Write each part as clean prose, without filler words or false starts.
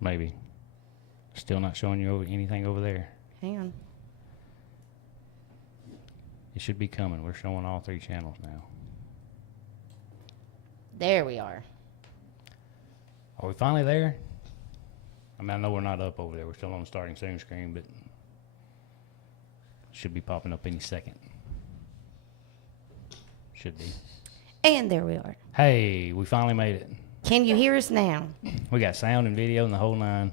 Maybe. Still not showing you anything over there. Hang on. It should be coming. We're showing all 3 channels now. There we are. Are we finally there? I mean, I know we're not up over there. We're still on the starting soon screen, but it should be popping up any second. Should be. And there we are. Hey, we finally made it. Can you hear us now? We got sound and video and the whole 9.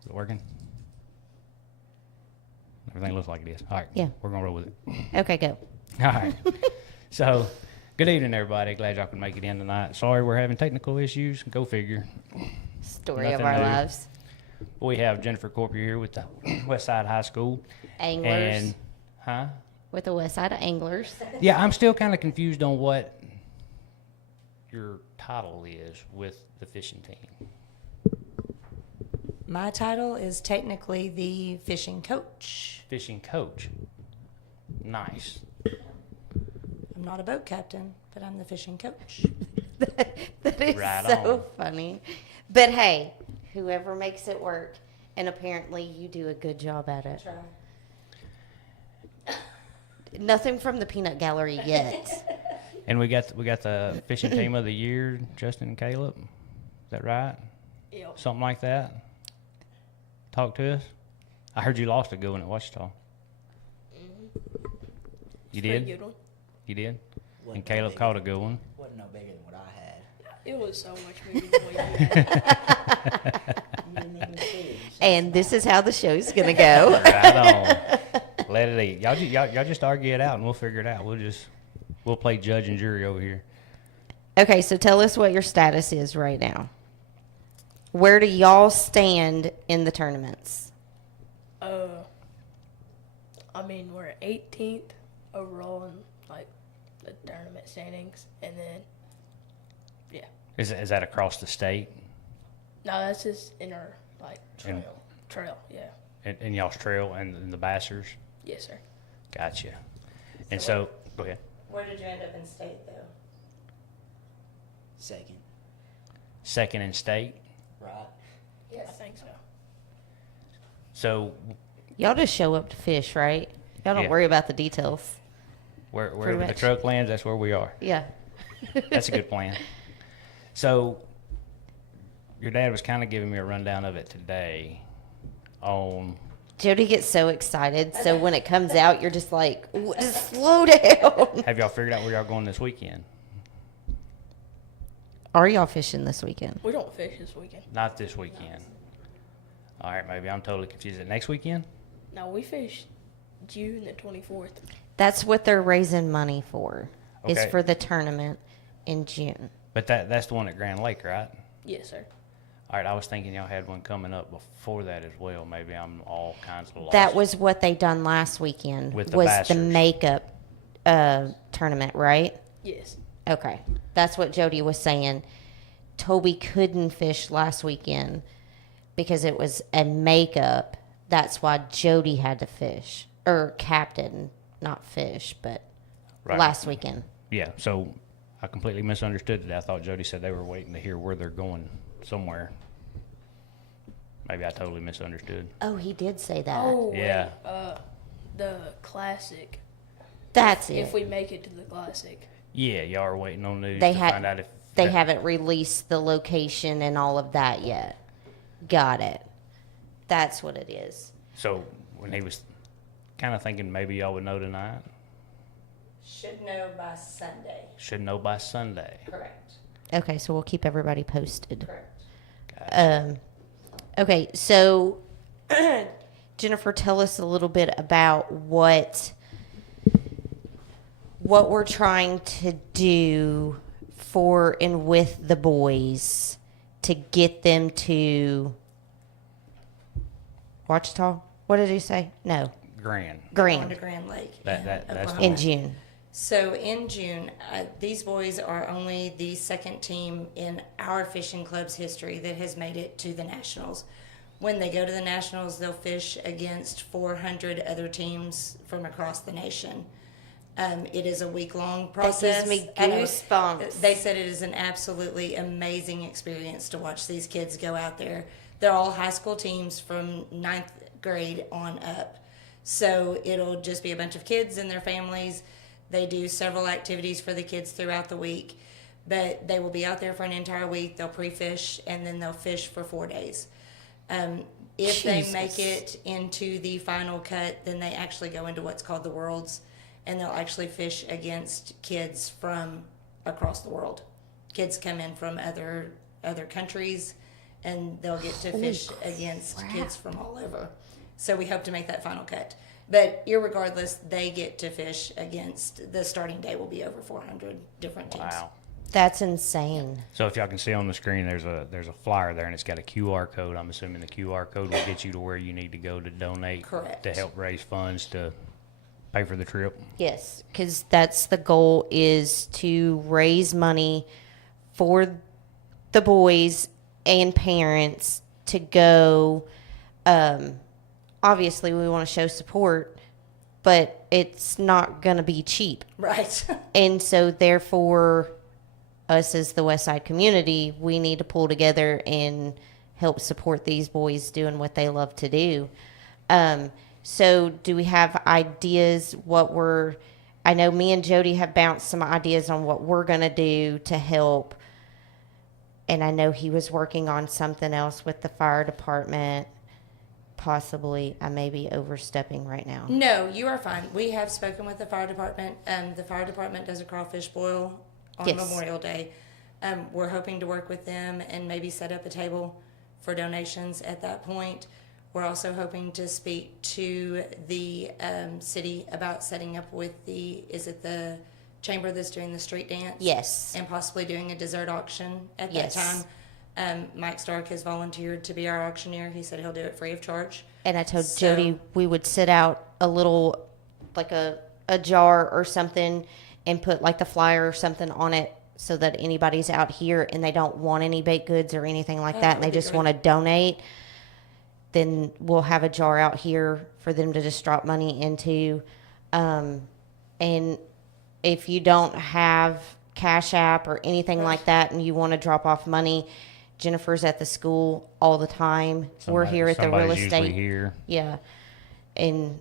Is it working? Everything looks like it is. All right. Yeah. We're going to roll with it. Okay, go. All right. So, good evening, everybody. Glad y'all could make it in tonight. Sorry we're having technical issues. Go figure. Story Nothing of our new. lives. We have Jennifer Corpier here with the Westside High School. Anglers. And, With the West Side Anglers. Yeah, I'm still kind of confused on what your title is with the fishing team. My title is technically the fishing coach. Fishing coach. Nice. I'm not a boat captain, but I'm the fishing coach. That is Right so funny. But hey, whoever makes it work, and apparently you do a good job at it. Try. Nothing from the peanut gallery yet. And we got the fishing team of the year, Justin and Caleb. Is that right? Yep. Something like that. Talk to us. I heard you lost a good one at Wichita. You did? Pretty good one. You did? Wasn't And Caleb no caught a bigger- good one. Wasn't no bigger than what I had. It was so much bigger than what you had. You didn't even see it. And this is how the show's going to go. Right on. Let it eat. Y'all just argue it out and we'll figure it out. We'll play judge and jury over here. Okay, so tell us what your status is right now. Where do y'all stand in the tournaments? I mean, we're 18th overall in like the tournament standings, and then yeah. Is that across the state? No, that's just in our like In- trail. Yeah. In y'all's trail and in the Bassers? Yes, sir. Gotcha. And so, go ahead. Where did you end up in state, though? Second, Second in state. right? Yes. I think so. So Y'all just show up to fish, right? Y'all don't Yeah. worry about the details. wherever the much. truck lands, that's where we are. Yeah. That's a good plan. So your dad was kind of giving me a rundown of it today on Jody gets so excited, so when it comes out, you're just like, just slow down. have y'all figured out where y'all going this weekend? Are y'all fishing this weekend? We don't fish this weekend. Not this weekend. All right, maybe I'm totally confused. Is it next weekend? No, we fish June the 24th. That's what they're raising money for, is Okay. for the tournament in June. But that's the one at Grand Lake, right? Yes, sir. All right, I was thinking y'all had one coming up before that as well. Maybe I'm all kinds of lost. That was what they done last weekend, With the was the Bassers. makeup tournament, right? Yes. Okay. That's what Jody was saying. Toby couldn't fish last weekend because it was a makeup. That's why Jody had to fish. Or captain, not fish, but Right. last weekend. Yeah, so I completely misunderstood it. I thought Jody said they were waiting to hear where they're going somewhere. Maybe I totally misunderstood. Oh, he did say that. Oh, Yeah. wait, the classic. That's it. If we make it to the classic. Yeah, y'all are waiting on news They to had- find out if They that- haven't released the location and all of that yet. Got it. That's what it is. So when he was kind of thinking maybe y'all would know tonight, Should know by Sunday. should know by Sunday. Correct. Okay, so we'll keep everybody posted. Correct. Gotcha. Okay, so Jennifer, tell us a little bit about what we're trying to do for and with the boys to get them to Wichita. What did he say? No, Grand. Going to Grand Grand Lake. That's the Oklahoma. one. in June. So in June, these boys are only the second team in our fishing club's history that has made it to the Nationals. When they go to the Nationals, they'll fish against 400 other teams from across the nation. It is a week-long That process. gives me I know. goosebumps. They said it is an absolutely amazing experience to watch these kids go out there. They're all high school teams from 9th grade on up. So it'll just be a bunch of kids and their families. They do several activities for the kids throughout the week, but they will be out there for an entire week. They'll pre-fish and then they'll fish for 4 days. If they make it into the final cut, then they actually go into what's called the Worlds, and they'll actually fish against kids from across the world. Kids come in from other countries, and they'll get to fish against kids from all over. So we hope to make that final cut. But irregardless, they get to fish against, the starting day will be over 400 different teams. Wow. That's insane. So if y'all can see on the screen, there's a flyer there, and it's got a QR code. I'm assuming the QR code will get you to where you need to go to donate. Correct. To help raise funds to pay for the trip. Yes, because that's the goal, is to raise money for the boys and parents to go. Obviously, we want to show support, but it's not going to be cheap. Right. And so, therefore, us as the West Side community, we need to pull together and help support these boys doing what they love to do. So do we have ideas I know me and Jody have bounced some ideas on what we're going to do to help. And I know he was working on something else with the fire department. Possibly, I may be overstepping right now. No, you are fine. We have spoken with the fire department. The fire department does a crawfish boil on Yes. Memorial Day. We're hoping to work with them and maybe set up a table for donations at that point. We're also hoping to speak to the city about setting up with is it the chamber that's doing the street dance? Yes. And possibly doing a dessert auction at Yes. that time. Mike Stark has volunteered to be our auctioneer. He said he'll do it free of charge. And I told So- Jody we would sit out a little, like a jar or something, and put like the flyer or something on it, so that anybody's out here and they don't want any baked goods or anything like that, and they would be just great. want to donate, then we'll have a jar out here for them to just drop money into. And if you don't have Cash App or anything like that and you want to drop off money, Jennifer's at the school all the time. We're here at the real Somebody's usually estate. here. Yeah. And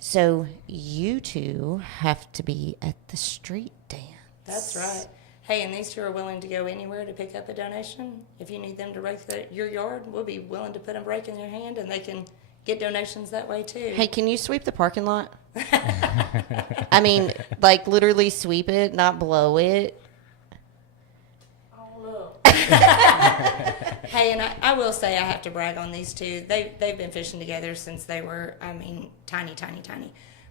so you two have to be at the street dance. That's right. Hey, and these two are willing to go anywhere to pick up a donation. If you need them to rake your yard, we'll be willing to put a rake in your hand, and they can get donations that way too. Hey, can you sweep the parking lot? I mean, like literally sweep it, not blow it. Hey, and I will say I have to brag on these two. They've been fishing together since they were, tiny.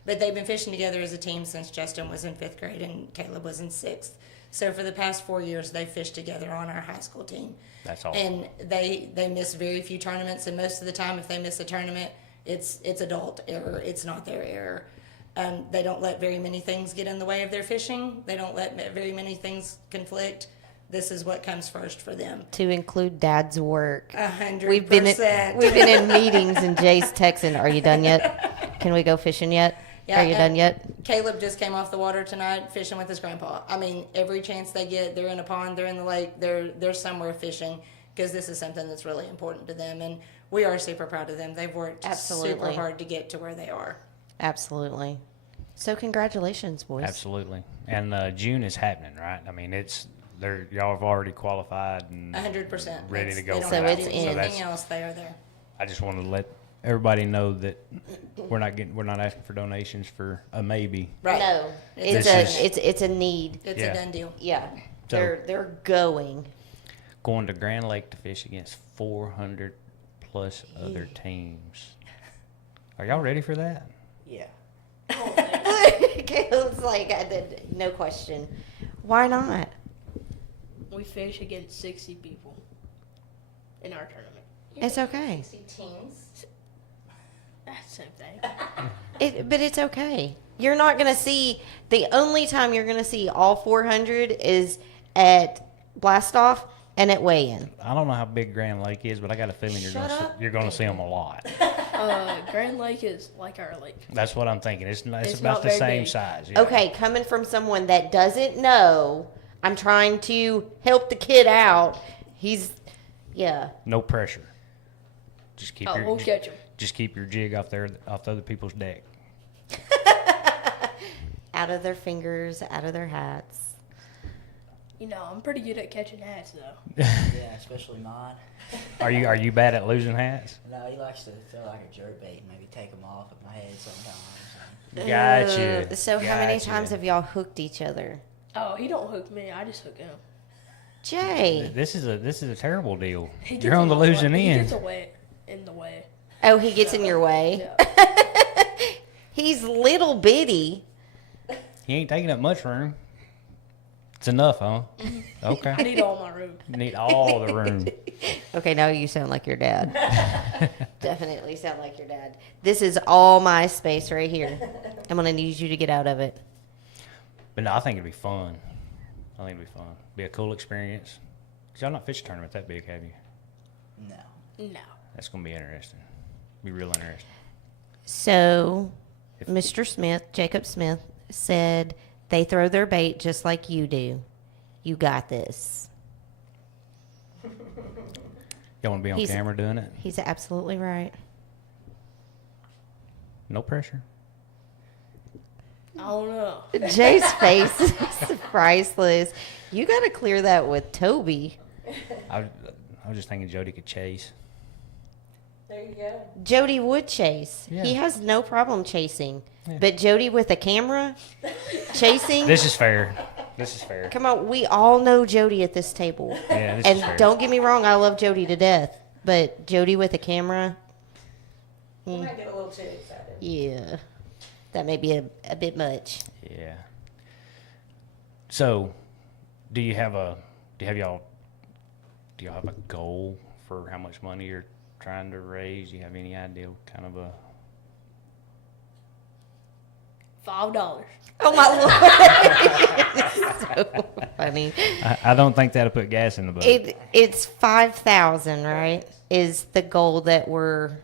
But they've been fishing together as a team since Justin was in 5th grade and Caleb was in 6th. So for the past 4 years, they've fished together on our high school team. That's all. And they miss very few tournaments, and most of the time, if they miss a tournament, it's adult error. It's not their error. They don't let very many things get in the way of their fishing. They don't let very many things conflict. This is what comes first for them. To include Dad's work. 100%. We've been in meetings, and Jay's texting, "Are you done yet? Can we go fishing yet? Are you done yet?" Caleb just came off the water tonight fishing with his grandpa. I mean, every chance they get, they're in a pond, they're in the lake, they're somewhere fishing, because this is something that's really important to them, and we are super proud of them. They've worked super Absolutely. hard to get to where they are. Absolutely. So congratulations, boys. Absolutely. And June is happening, right? I mean, y'all have already qualified and 100%. ready to go. They don't for have that to do one. So anything that's, else. They are there. I just wanted to let everybody know that we're not asking for donations for a maybe. Right. No, It's it's a need. It's Yeah. a done deal. Yeah, So- they're going. Going to Grand Lake to fish against 400 plus other teams. Are y'all ready for that? Yeah. Caleb's like, I did, no question. Why not? We fish against 60 people in our tournament. It's okay. Teams. That's the same thing. But it's okay. You're not gonna see. The only time you're gonna see all 400 is at blast off and at weigh-in. I don't know how big Grand Lake is, but I got a feeling you're going to see them a lot. Grand Lake is like our lake. That's what I'm thinking. It's It's about not the very same big. size. Yeah. Okay, coming from someone that doesn't know, I'm trying to help the kid out. Yeah. No pressure. Just keep We'll catch him. Just keep your jig off other people's deck. Out of their fingers, out of their hats. You know, I'm pretty good at catching hats, though. Yeah, especially mine. Are you bad at losing hats? No, he likes to throw like a jerk bait and maybe take them off at my head sometimes. Gotcha. So how many Gotcha. times have y'all hooked each other? Oh, he don't hook me. I just hook him. Jay. This is a terrible deal. He You're on the losing He end. gets away in the way. Oh, he gets in your way. Yeah. He's little bitty. He ain't taking up much room. It's enough, huh? Okay. I need all my room. Need all the room. Okay, now you sound like your dad. Definitely sound like your dad. This is all my space right here. I'm going to need you to get out of it. But no, I think it'd be fun. I think it'd be fun. Be a cool experience. Y'all not fish tournament that big, have you? No. No. That's gonna be interesting. Be real interesting. So, Mr. Smith, Jacob Smith, said they throw their bait just like you do. You got this. Y'all wanna be on He's- camera doing it? He's absolutely right. No pressure. I don't know. Jay's face is priceless. You got to clear that with Toby. I was just thinking Jody could chase. There you go. Jody would chase. Yeah. He has no problem chasing. But Jody with a camera chasing. This is fair. This is fair. Come on, we all know Jody at this table. Yeah, this And is fair. don't get me wrong, I love Jody to death. But Jody with a camera, You might get a little too excited. yeah. That may be a bit much. Yeah. So, do y'all have a goal for how much money you're trying to raise? Do you have any idea what kind of a $5. Oh my lord. So funny. I don't think that'll put gas in the boat. It's 5,000, right? Is the goal that we're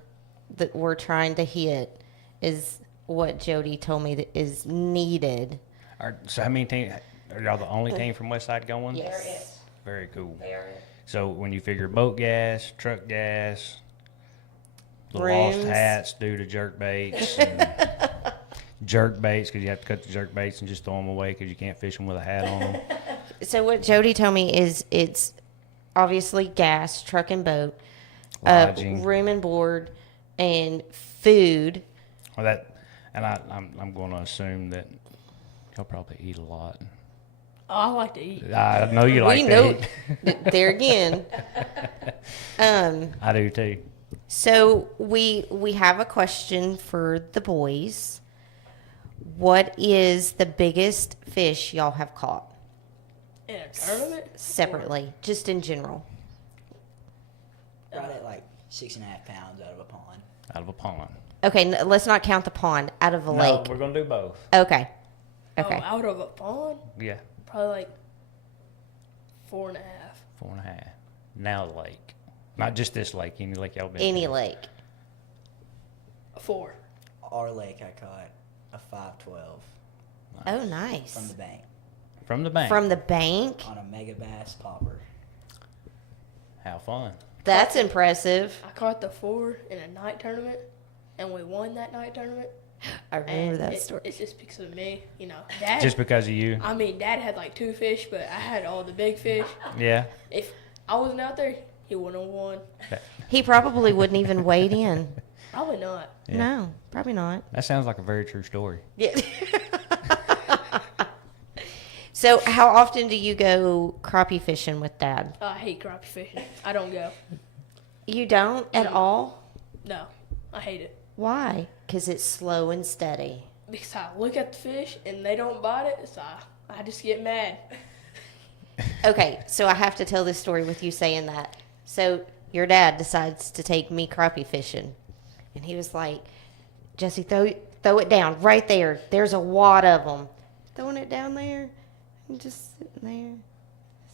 trying to hit, is what Jody told me that is needed. So how many teams? Are y'all the only team from Westside going? Yes. Very cool. They are it. So when you figure boat gas, truck gas, the Rooms. lost hats due to jerk baits, and jerk baits because you have to cut the jerk baits and just throw them away because you can't fish them with a hat on them. So what Jody told me is it's obviously gas, truck and boat, Lodging. room and board, and food. Well, I'm going to assume that you'll probably eat a lot. Oh, I like to eat. I know you like We to know eat. there again. I do too. So we have a question for the boys. What is the biggest fish y'all have caught In a tournament? separately, just in general? Right at like 6.5 pounds out of a pond. Out of a pond. Okay, let's not count the pond, out of a No, lake. we're going to do both. Okay. Okay. Oh, out of a pond? Yeah. Probably like 4.5. 4.5. Now the lake. Not just this lake, any lake y'all been Any to. lake. 4. Our lake, I caught a 512 Oh, nice. from the bank From the bank. From the bank? on a mega bass popper. How fun. That's impressive. I caught the 4 in a night tournament, and we won that night tournament. I remember And that story. It's just because of me. You know, Dad. Just because of you? I mean, Dad had like 2 fish, but I had all the big fish. Yeah. If I wasn't out there, he wouldn't have won. He probably wouldn't even wade in. Probably not. Yeah. No, probably not. That sounds like a very true story. Yeah. So, how often do you go crappie fishing with Dad? I hate crappie fishing. I don't go. You don't at all? No, I hate it. Why? Because it's slow and steady. Because I look at the fish and they don't bite it, so I just get mad. Okay, so I have to tell this story with you saying that. So, your dad decides to take me crappie fishing. And he was like, Jesse, throw it down right there. There's a wad of them. Throwing it down there and just sitting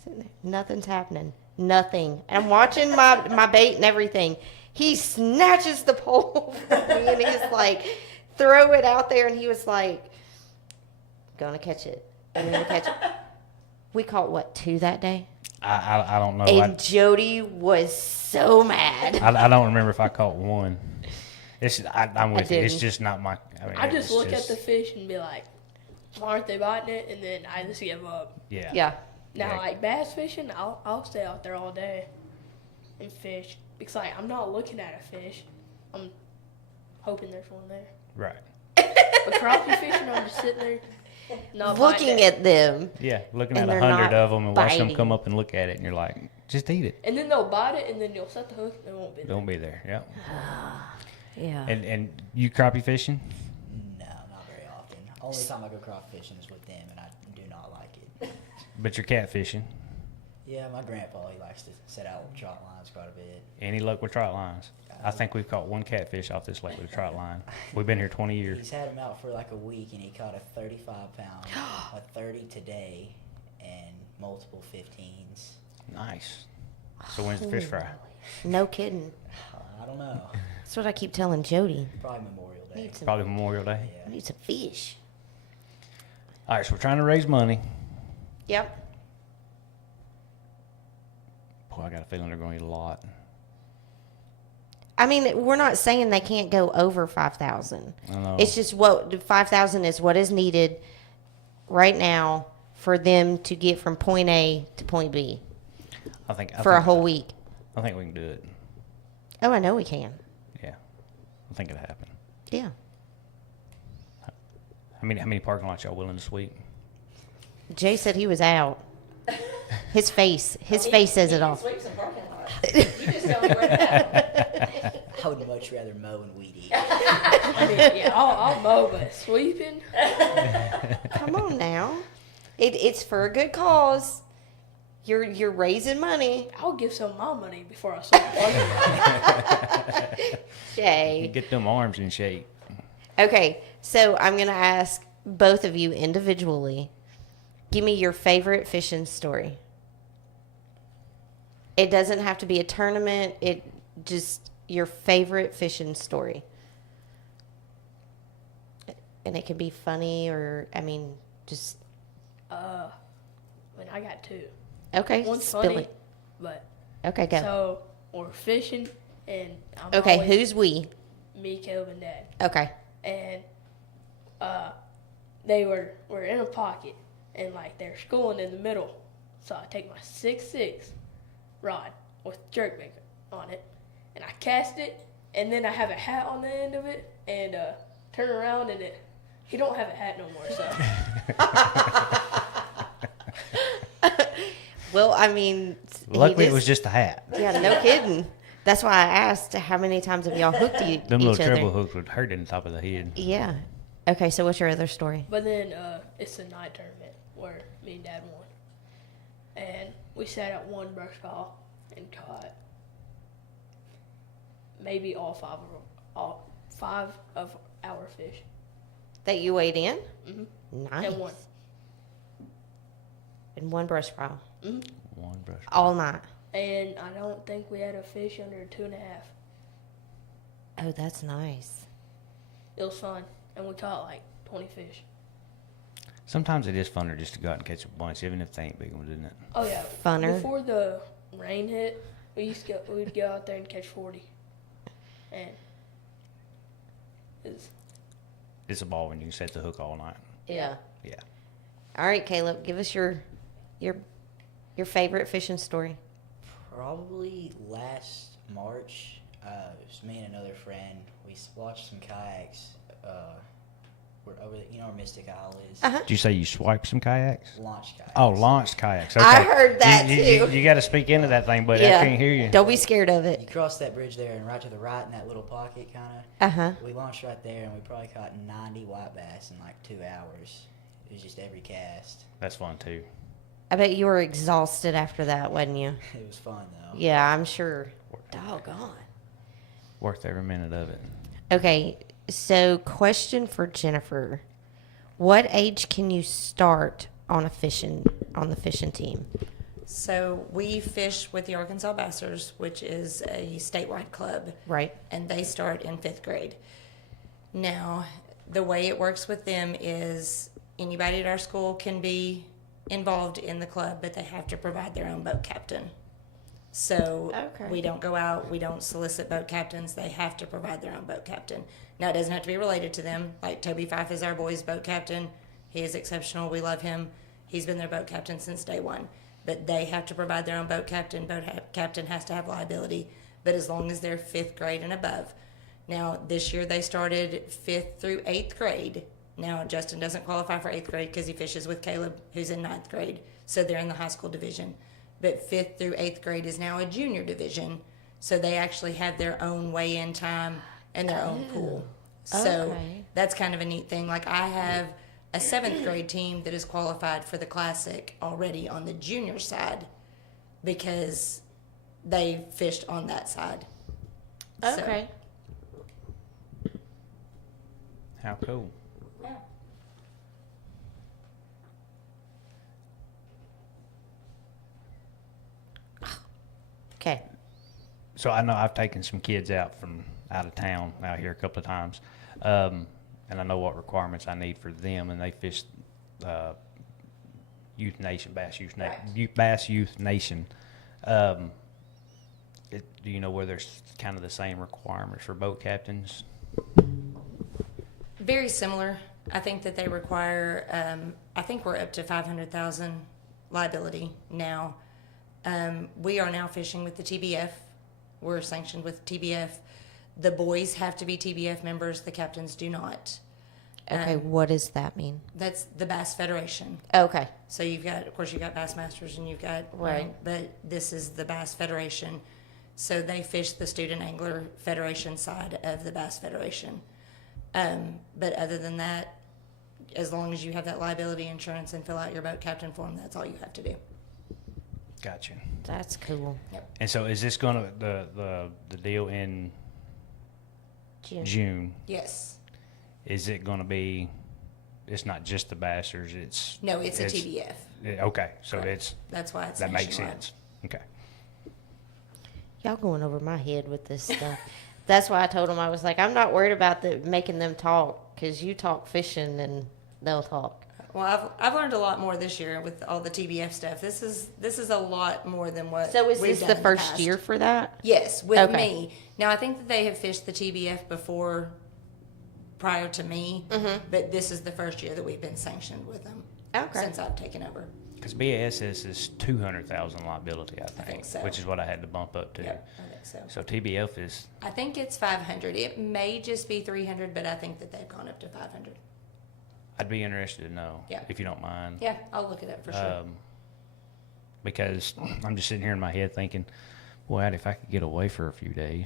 there. Nothing's happening. Nothing. And I'm watching my bait and everything. He snatches the pole from me and he's like, throw it out there. And he was like, gonna catch it. I'm gonna catch it. We caught, what, 2 that day? I don't know. And Jody was so mad. I don't remember if I caught one. I'm with you. It's didn't. just not my. I mean, I just it's look at the fish and be like, why aren't they biting it? And then I just give up. Yeah. Yeah. Now, Yeah. like bass fishing, I'll stay out there all day and fish because like I'm not looking at a fish, I'm hoping there's one there. Right. But crappie fishing, I'm just sitting there, not Looking biting it. at them. Yeah. Looking And at they're 100 not of them and watch them biting. come up and look at it, and you're like, just eat it. And then they'll bite it, and then you'll set the hook, and they won't be there. Don't be there. Yeah. Yeah. And you crappie fishing? No, not very often. Only time I go crappie fishing is with them, and I do not like it. But you're catfishing. Yeah, my grandpa, he likes to set out trot lines quite a bit. Any luck with trot lines? I think we've caught 1 catfish off this lake with a trot line. We've been here 20 years. He's had him out for like a week, and he caught a 35-pound, a 30 today, and multiple 15s. Nice. So when's the fish fry? No kidding. I don't know. That's what I keep telling Jody. Probably Memorial Day. Need some, Probably Memorial Day. I need some fish. All right, so we're trying to raise money. Yep. Boy, I got a feeling they're going to eat a lot. I mean, we're not saying they can't go over 5,000. I know. It's just 5,000 is what is needed right now for them to get from point A to point B I think for a whole week. I think we can do it. Oh, I know we can. Yeah, I think it'll happen. Yeah. How many parking lots y'all willing to sweep? Jay said he was out. His face says it all. Sweep some parking lots. You just tell me where to I would much rather mow and weed eat. I mean, yeah, I'll mow, but sweeping, Come on now. It's for a good cause. You're raising money. I'll give some of my money before I sweep one. You Jay. get them arms in shape. Okay, so I'm going to ask both of you individually. Give me your favorite fishing story. It doesn't have to be a tournament. It just your favorite fishing story. And it can be funny or, I mean, just... I mean, I got 2. Okay, One's spill funny, it. but Okay, go. so we're fishing, and I'm Okay, always who's we? me, Caleb, and Dad, Okay. and they were in a pocket, and like they're schooling in the middle. So I take my 6'6" rod with jerkbait on it, and I cast it, and then I have a hat on the end of it, and turn around, and he don't have a hat no more. So Well, I mean... he Luckily, it was just a hat. Yeah, no kidding. That's why I asked how many times have y'all hooked Them each little other. treble hooks would hurt in the top of the head. Yeah. Okay, so what's your other story? but then it's a night tournament where me and Dad won, and we sat at one brush pile and caught maybe all 5 of our fish. That you weighed in? Mhm. Nice. And won. In one brush pile. One brush. All night. And I don't think we had a fish under 2.5. Oh, that's nice. It was fun, and we caught like 20 fish. Sometimes it is funner just to go out and catch a bunch, even if they ain't big ones, isn't it? Oh yeah, Funner. Before the rain hit, we'd go out there and catch 40, and it's It's a ball when you can set the hook all night. Yeah. Yeah. All right, Caleb, give us your favorite fishing story. Probably last March, it was me and another friend. We watched some kayaks. We're over, where Mystic Isle is. Uh-huh. Did you say you swiped some kayaks? Launch kayaks. Oh, launched kayaks. Okay. I heard that, You too. got to speak into that thing, buddy. I can't hear you. Don't be scared of You it. cross that bridge there, and right to the right in that little pocket, kind of. Uh-huh. We launched right there, and we probably caught 90 white bass in like 2 hours. It was just every cast. That's fun, too. I bet you were exhausted after that, wasn't you? It was fun though. Yeah, I'm sure. Doggone. Worth every minute of it. Okay, so question for Jennifer. What age can you start on the fishing team? So we fish with the Arkansas Bassers, which is a statewide club. Right. And they start in 5th grade. Now, the way it works with them is anybody at our school can be involved in the club, but they have to provide their own boat captain. So Okay. we don't go out, we don't solicit boat captains. They have to provide their own boat captain. Now, it doesn't have to be related to them. Like Toby Fife is our boys' boat captain. He is exceptional. We love him. He's been their boat captain since day one. But they have to provide their own boat captain. Captain has to have liability, but as long as they're 5th grade and above. Now, this year they started 5th through 8th grade. Now, Justin doesn't qualify for 8th grade because he fishes with Caleb, who's in 9th grade. So they're in the high school division. But 5th through 8th grade is now a junior division. So they actually have their own weigh-in time and their own pool. So Okay. that's kind of a neat thing. Like I have a 7th grade team that is qualified for the Classic already on the junior side because they fished on that side. So, Okay. How cool. yeah. Okay. So I know I've taken some kids out from out of town out here a couple of times, and I know what requirements I need for them, and they fish Youth Nation, Bass Youth Nation, Right. Bass Youth Nation. Do you know where there's kind of the same requirements for boat captains? Very similar. I think that they require, I think we're up to 500,000 liability now. We are now fishing with the TBF. We're sanctioned with TBF. The boys have to be TBF members. The captains do not. Okay. What does that mean? That's the Bass Federation. Okay. So you've got, of course, you've got Bassmasters and you've got, Right. But this is the Bass Federation. So they fish the Student Angler Federation side of the Bass Federation. But other than that, as long as you have that liability insurance and fill out your boat captain form, that's all you have to do. Gotcha. That's cool. And so is this going to the deal in June? Yes. Is it going to be? It's not just the Bassers. It's No, it's a TBF. Okay, so Correct. That's why it's that makes nationwide. sense. Okay. Y'all going over my head with this stuff. That's why I told him I was like, I'm not worried about making them talk because you talk fishing and they'll talk. Well, I've learned a lot more this year with all the TBF stuff. This is a lot more than what. So is we've this done the in first past. year for that? Yes, with Okay. me. Now I think that they have fished the TBF before, prior to me, but this is the first year that we've been sanctioned with them. Okay. Since I've taken over. Because BASS is 200,000 liability, I think, so. which is what I had to bump up to. Yep, I think so. So TBF is I think it's 500. It may just be 300, but I think that they've gone up to 500. I'd be interested to know, Yeah. if you don't mind. Yeah, I'll look it up for sure. Because I'm just sitting here in my head thinking, boy, if I could get away for a few days.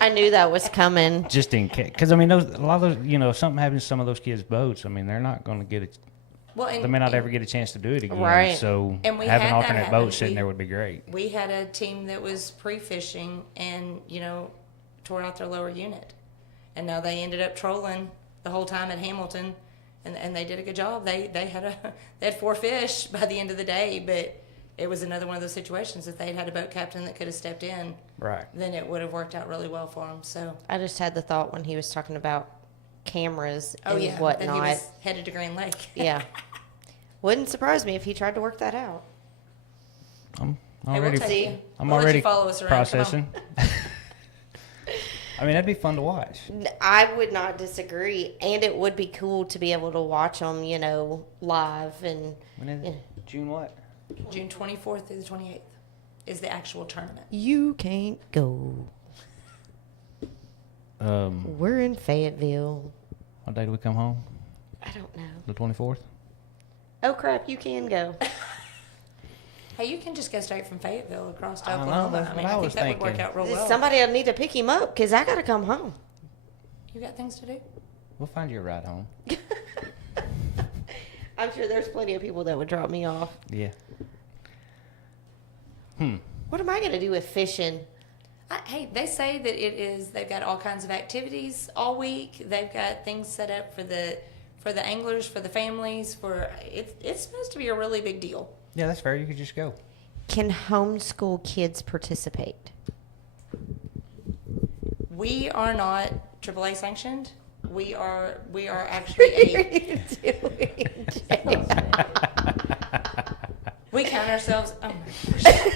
I knew that was coming. Just in case. Because, I mean, a lot of those, if something happens to some of those kids' boats, I mean, they're not going to get it. Well, and, They may not ever get a chance to do it again. Right. So And we having had that alternate happen. boats sitting there would be great. we had a team that was pre-fishing and tore out their lower unit, and now they ended up trolling the whole time at Hamilton, and they did a good job. They had 4 fish by the end of the day, but it was another one of those situations. If they'd had a boat captain that could have stepped in, Right. then it would have worked out really well for them. So I just had the thought when he was talking about cameras and then he whatnot. was headed to Grand Lake. Yeah. Wouldn't surprise me if he tried to work that out. I'm Hey, we'll already, take you. I'm We'll let you already follow us around. Come on. processing. I mean, that'd be fun to watch. I would not disagree. And it would be cool to be able to watch them, live. And When is it? June what? June 24th through the 28th is the actual tournament. you can't go. We're in Fayetteville. What day do we come home? I don't know. The 24th? Oh, crap. You can go. Hey, you can just go straight from Fayetteville across to I know, Oklahoma. that's I mean, what I I think was that would work thinking. out real well. Somebody will need to pick him up because I got to come home. You got things to do? We'll find you a ride home. I'm sure there's plenty of people that would drop me off. Yeah. What am I going to do with fishing? Hey, they say that they've got all kinds of activities all week. They've got things set up for the anglers, for the families, it's supposed to be a really big deal. Yeah, that's fair. You could just go. Can homeschool kids participate? We are not AAA sanctioned. We are actually a. We count ourselves. Oh my gosh.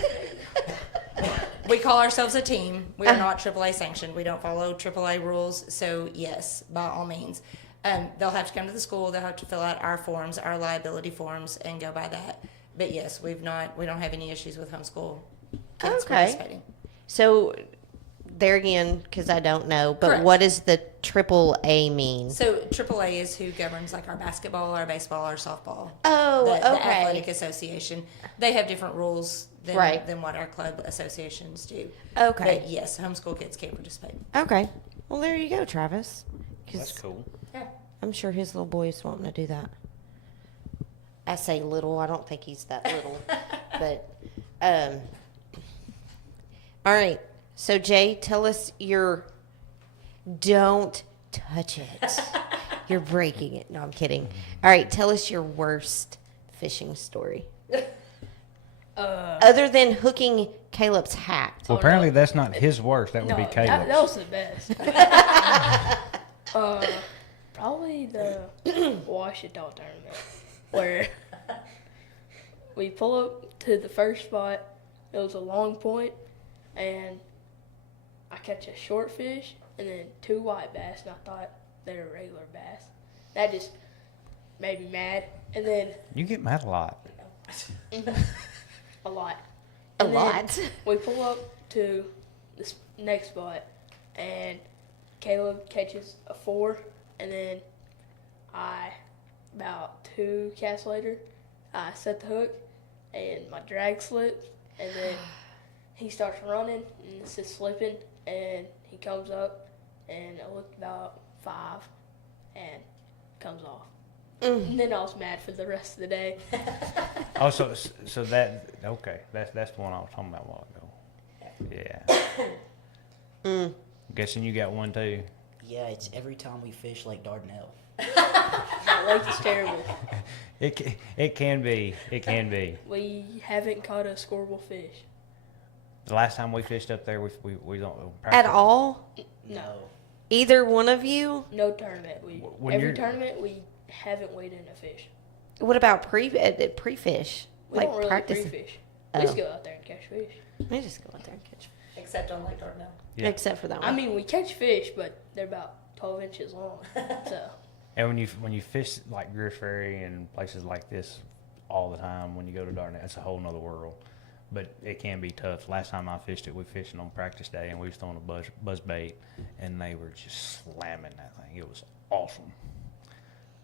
We call ourselves a team. We are not AAA sanctioned. We don't follow AAA rules. So yes, by all means, they'll have to come to the school. They'll have to fill out our forms, our liability forms, and go by that. But yes, we don't have any issues with homeschool kids participating. So there again, because I don't know, but Correct. what does the AAA mean? So AAA is who governs like our basketball, our baseball, our softball. Oh, The okay. athletic association. They have different rules than, Right. than what our club associations do. Okay. But yes, homeschool kids can participate. Okay. Well, there you go, Travis. 'Cause That's cool. Yeah. I'm sure his little boy is wanting to do that. I say little. I don't think he's that little. But, all right. So, Jay, tell us your don't touch it. You're breaking it. No, I'm kidding. All right. Tell us your worst fishing story. Other than hooking Caleb's hat. Well, apparently that's not his worst. That would No, be that Caleb's. was the best. Probably the Washita tournament where we pull up to the first spot. It was a long point, and I catch a short fish and then 2 white bass, and I thought they were regular bass. That just made me mad, and then You get mad a lot. a lot. A And then lot. We pull up to this next spot, and Caleb catches a 4, and then about 2 casts later, I set the hook, and my drag slips, and then he starts running, and it's just slipping, and he comes up, and I looked about 5, and comes off. And then I was mad for the rest of the day. Oh, so that okay? That's the one I was talking about a while ago. Yeah. Guessing you got one too. Yeah, it's every time we fish Lake Dardanelle. That lake is terrible. It can be. It can be. We haven't caught a scoreable fish. The last time we fished up there, we don't At all? No. Either one of you? No tournament. When Every you're- tournament we haven't weighed in a fish. What about pre-fish? We Like don't really practice? pre-fish. Oh. We just go out there and catch fish. We just go out there and catch. Except on Lake Dardanelle. Yeah. Except for that one. I mean, we catch fish, but they're about 12 inches long. So And when you fish like Greers Ferry and places like this all the time, when you go to Dartnett, it's a whole nother world. But it can be tough. Last time I fished it, we fished it on practice day, and we was throwing a buzz bait, and they were just slamming that thing. It was awesome.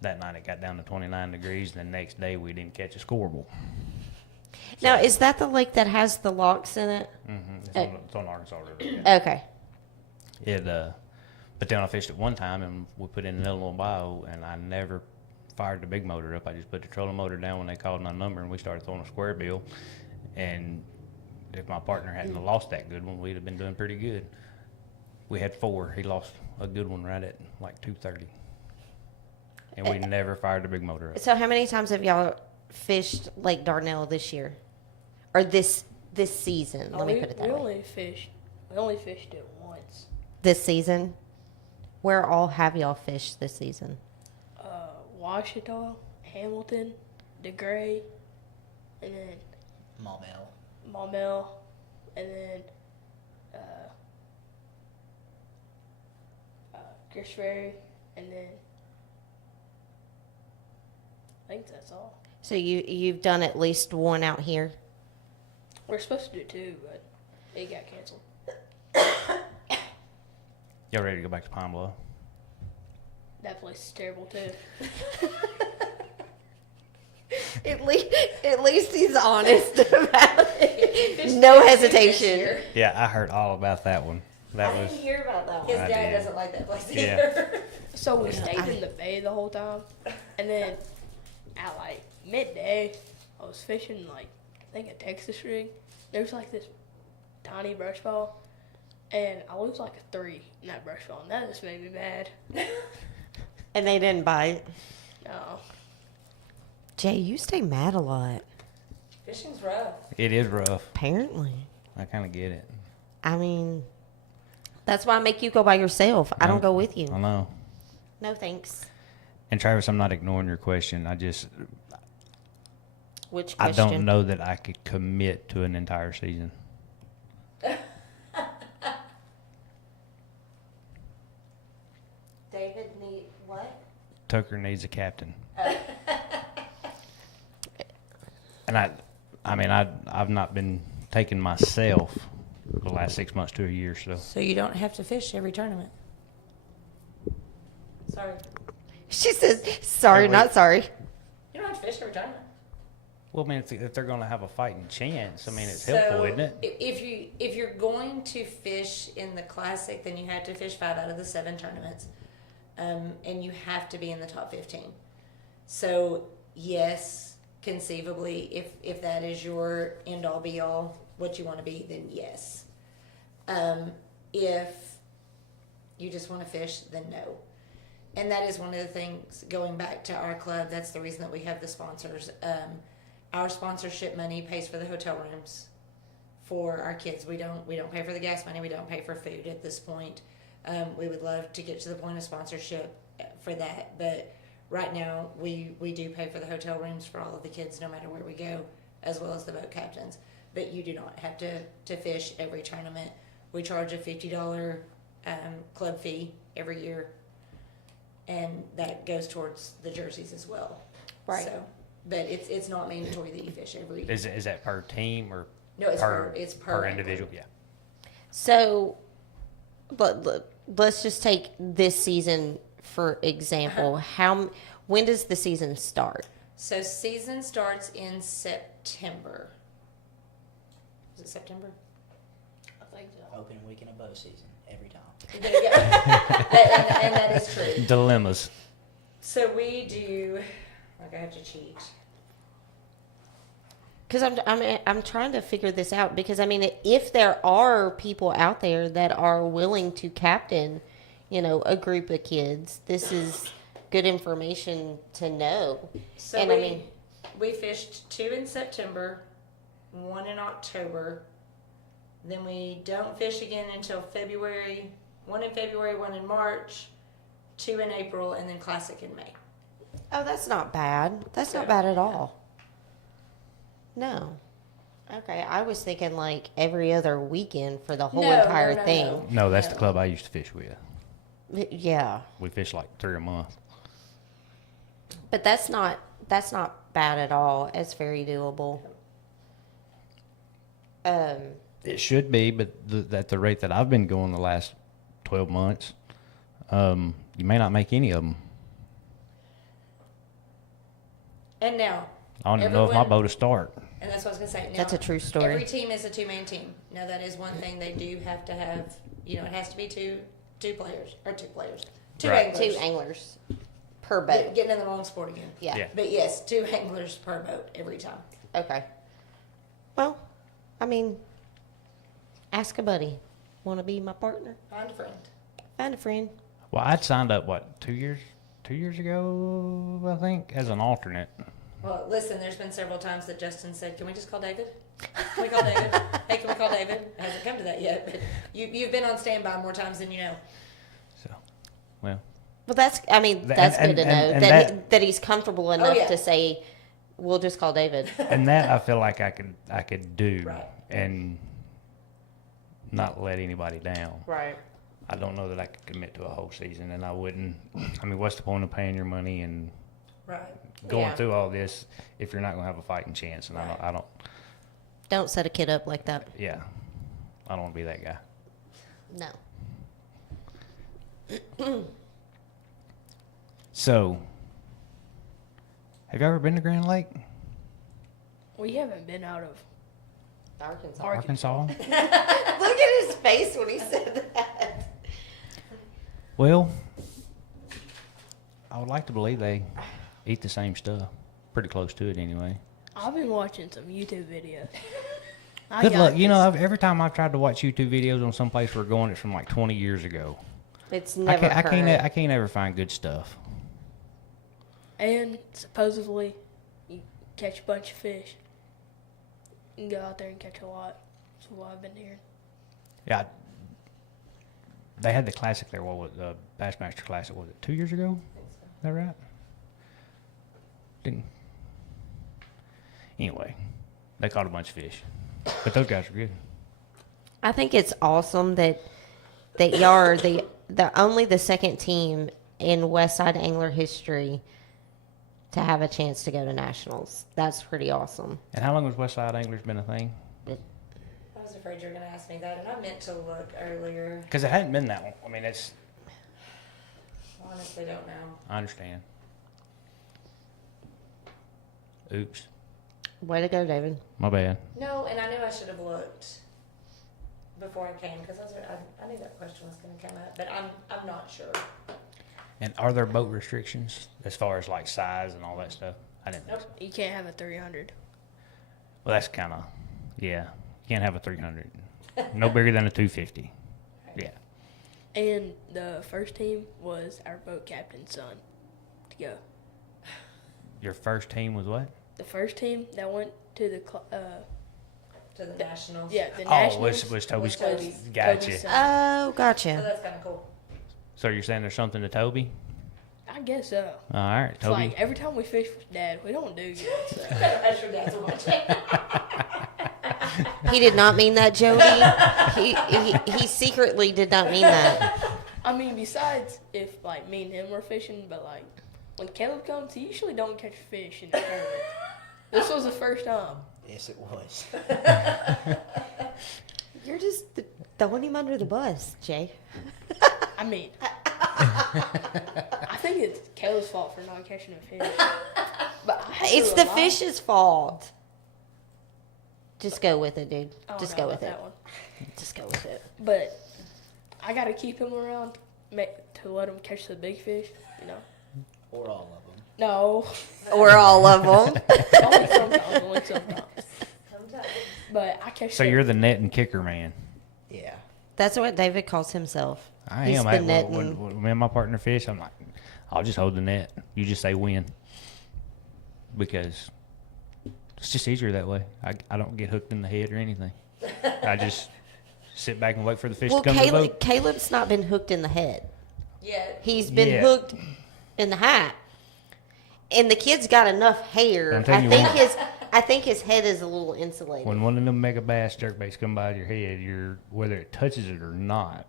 That night it got down to 29 degrees, and the next day we didn't catch a scoreable. Now, is that the lake that has the locks in it? It's on Arkansas River. Yeah. Okay. But then I fished it one time, and we put in another little bio, and I never fired the big motor up. I just put the trolling motor down when they called my number, and we started throwing a square bill. And if my partner hadn't have lost that good one, we'd have been doing pretty good. We had 4. He lost a good one right at like 2:30. And we never fired the big motor up. So how many times have y'all fished Lake Dardanelle this year? Or this season? Let me put it that we way. only fished it once. This season? Where all have y'all fished this season? Washita, Hamilton, DeGray, and then Maumelle, and then Greers Ferry, and then I think that's all. So you've done at least one out here? We're supposed to do 2, but it got canceled. Y'all ready to go back to Pine Bluff? That place is terrible too. At least he's honest about it. No hesitation. Yeah, I heard all about that one. That was hear about that His I dad did. doesn't like that place Yeah. either. So we stayed in the bay the whole time, and then at like midday, I was fishing like I think a Texas rig. There's like this tiny brush ball, and I lose like a 3 in that brush ball, and that just made me mad. And they didn't bite. No, Jay, you stay mad a lot. Fishing's rough. It is rough. Apparently. I kind of get it. I mean, that's why I make you go by yourself. I don't go with you. I know. No thanks. And Travis, I'm not ignoring your question. Which I question? don't know that I could commit to an entire season. David need what? Tucker needs a captain. And I've not been taking myself the last 6 months to a year, so. So you don't have to fish every tournament. Sorry. She says, sorry, Wait. not sorry. You don't have to fish every tournament. Well, I mean, if they're going to have a fighting chance, I mean, it's So, helpful, isn't it? If you're going to fish in the Classic, then you have to fish 5 out of the 7 tournaments. And you have to be in the top 15. So, yes, conceivably, if that is your end-all, be-all, what you want to be, then yes. If you just want to fish, then no. And that is one of the things, going back to our club, that's the reason that we have the sponsors. Our sponsorship money pays for the hotel rooms for our kids. We don't pay for the gas money. We don't pay for food at this point. We would love to get to the point of sponsorship for that, but right now we do pay for the hotel rooms for all of the kids, no matter where we go, as well as the boat captains. But you do not have to fish every tournament. We charge a $50 club fee every year, and that goes towards the jerseys as well. Right. So, but it's not mandatory that you fish every. Is that per team or No, it's per individual? Yeah. So, let's just take this season for example. When does the season start? So season starts in September. Is it September? I think so. Open weekend of bow season every time. There you go. and that is true. Dilemmas. So we do. Like I have to cheat. Because I'm trying to figure this out, because I mean, if there are people out there that are willing to captain, a group of kids, this is good information to know. So And we fished 2 in September, 1 in October. Then we don't fish again until February. 1 in February, 1 in March, 2 in April, and then Classic in May. oh, that's not bad. That's not bad at all. No. Okay, I was thinking like every other weekend for the whole No, entire no, thing. no. No, that's the club I used to fish with. Yeah, We fished like 3 a month. but that's not bad at all. It's very doable. It should be, but at the rate that I've been going the last 12 months, you may not make any of them. And now, I don't even know if my Everyone- boat will start. and that's what I was going to say. Now, That's a true story. Every team is a 2-man team. Now, that is one thing they do have to have. It has to be two players. Two Right. anglers. 2 anglers per boat. Getting in the wrong sport again. Yeah. Yeah. But yes, 2 anglers per boat every time. Okay. Well, I mean, ask a buddy. Want to be my partner? Find a friend. Find a friend. Well, I'd signed up, 2 years? 2 years ago, I think, as an alternate. Well, listen, there's been several times that Justin said, "Can we just call David? Can we call David? Hey, can we call David?" It hasn't come to that yet, but you've been on standby more times than you know. So, well, Well, that's good to know that he's comfortable enough yeah. to say, we'll just call David. and that I feel like I could do Right. and not let anybody down. Right. I don't know that I could commit to a whole season, and I wouldn't. I mean, what's the point of paying your money and Right. going Yeah. through all this if you're not going to have a fighting chance? And Right. I don't. Don't set a kid up like that. Yeah, I don't want to be that guy. No. So, have you ever been to Grand Lake, We haven't been out of Arkansas. Arkansas? Look at his face when he said that. Well, I would like to believe they eat the same stuff. Pretty close to it, anyway. I've been watching some YouTube videos. I Good got luck. this. Every time I've tried to watch YouTube videos on some place we're going, it's from like 20 years ago. It's I never can't ever find good stuff. And supposedly, you catch a bunch of fish. can go out there and catch a lot. That's what I've been hearing. Yeah. They had the classic there. What was the Bassmaster Classic? Was it 2 years ago? Is that right? Didn't. Anyway, they caught a bunch of fish, but those guys are good. I think it's awesome that y'all are the only the second team in Westside Angler history to have a chance to go to nationals. That's pretty awesome. And how long has Westside Anglers been a thing? I was afraid you were going to ask me that, and I meant to look earlier. Because it hadn't been that long. I mean, it's. Honestly, don't know. I understand. Oops, Way to go, David. my bad. No, and I knew I should have looked before I came because I knew that question was going to come up, but I'm not sure. And are there boat restrictions as far as like size and all that stuff? I didn't think so. You can't have a 300. Well, that's kind of, yeah. You can't have a 300. No bigger than a 250. Yeah. And the first team was our boat captain's son to go. Your first team was what? The first team that went to the To the nationals. yeah, the Oh, nationals was Toby's. Toby's. Gotcha. Toby's son. Oh, So gotcha. that's kind of cool. So you're saying there's something to Toby? I guess so. All right, It's Toby. like every time we fish with Dad, we don't do good. So. I'm sure Dad's watching. He did not mean that, Jody. He secretly did not mean that. I mean, besides if like me and him were fishing, but like when Caleb comes, he usually don't catch fish in the tournament. This was the first time. Yes, it was. You're just throwing him under the bus, Jay. I mean, I think it's Caleb's fault for not catching a fish. But I It's threw the a lot. fish's fault. Just go with it, dude. I don't Just know go with about it. that one. Just go with it. But I gotta keep him around to let him catch the big fish. You know. Or all of them. No. Or all of them. Only sometimes. Only sometimes. Sometimes. But I catch. So you're the net and kicker man. Yeah. That's what David calls himself. I He's am. the I, net when, and- when me and my partner fish, I'm like, I'll just hold the net. You just say win. Because it's just easier that way. I don't get hooked in the head or anything. I just sit back and wait for the fish Well, to come to the boat. Caleb's not been hooked in the head. Yeah. He's been Yeah. hooked in the hat. And the kid's got enough hair. I'm telling you, I think his head is a little insulated. When one of them mega bass jerkbaits come by your head, whether it touches it or not,